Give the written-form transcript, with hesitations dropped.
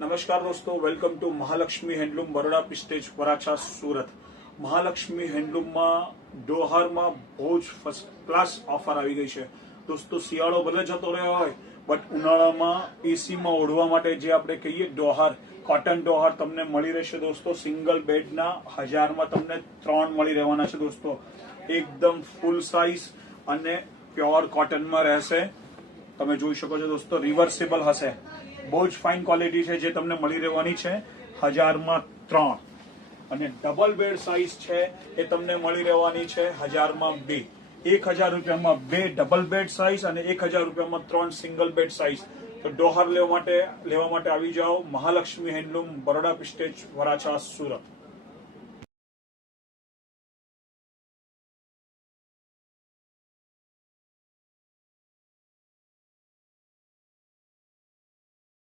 નમસ્કાર દોસ્તો, welcome to Mahalakshmi handloom Baroda પિસ્ટેજ વરાછા સુરત। મહાલક્ષ્મી હેન્ડલૂમમાં ડોહારમાં બહુ જ ફર્સ્ટ ક્લાસ ઓફર આવી ગઈ છે દોસ્તો। શિયાળો ભલે જતો રહ્યો હોય બટ ઉનાળામાં એસીમાં ઓઢવા માટે જે આપણે કહીએ ડોહાર, કોટન ડોહાર તમને મળી રહેશે દોસ્તો। સિંગલ બેડના 1000માં તમને 3 મળી રહેવાના છે દોસ્તો। એકદમ ફૂલ સાઇઝ અને પ્યોર કોટનમાં રહેશે। તમે જોઈ શકો છો દોસ્તો, રિવર્સિબલ હશે, બહુ જ ફાઇન ક્વોલિટી છે જે તમને મળી રહેવાની છે 1000માં 3। અને ડબલ બેડ સાઇઝ છે એ તમને મળી રહેવાની છે 1000માં 2। 1000 રૂપિયામાં 2 ડબલ બેડ સાઇઝ અને 1000 રૂપિયામાં 3 સિંગલ બેડ સાઇઝ। તો ડોહાર લેવા માટે આવી જાઓ મહાલક્ષ્મી હેન્ડલૂમ બરોડા પિસ્ટેજ વરાછા સુરત।